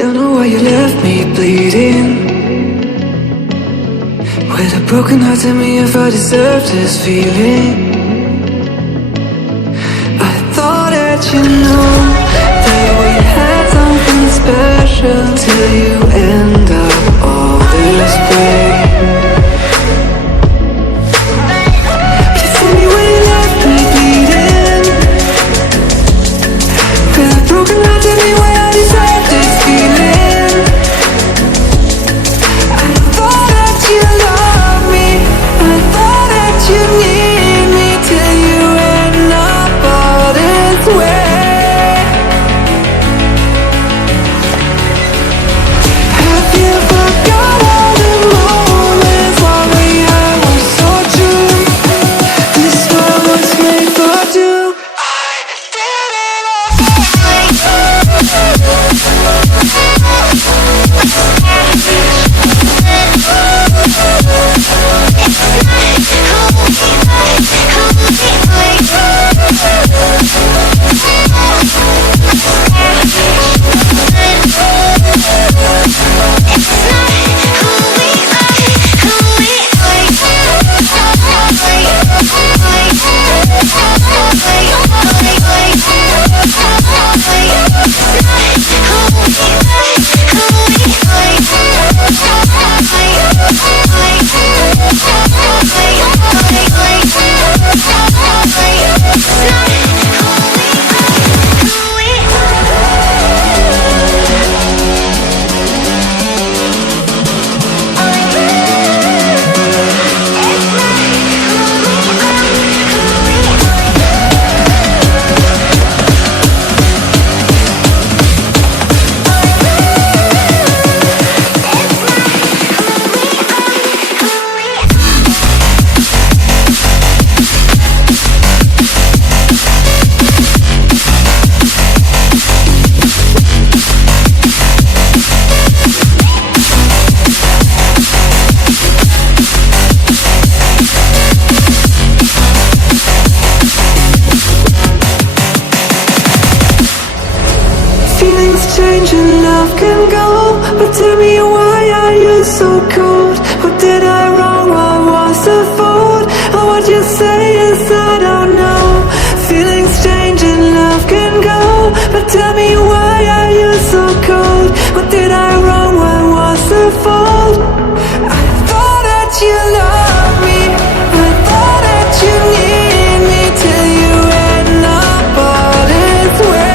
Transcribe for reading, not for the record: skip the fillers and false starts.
Don't know why you left me bleeding. With a broken heart, tell me if I deserve this feeling. I thought that you know that we had something special till you end up all this way. But you told me when you left me bleeding. With a broken heart, tell me why I deserve this feeling. I thought that you loved me, I thought that you need me till you end up all this way. Have you forgot all the moments while we had was so true? This world was made for two. I did it change and love can go, but tell me why are you so cold? What did I wrong? What was the fault? Or what you say is I don't know. Feelings change and love can go, but tell me why are you so cold? What did I wrong? What was the fault? I thought that you loved me, I thought that you need me till you end up all this way.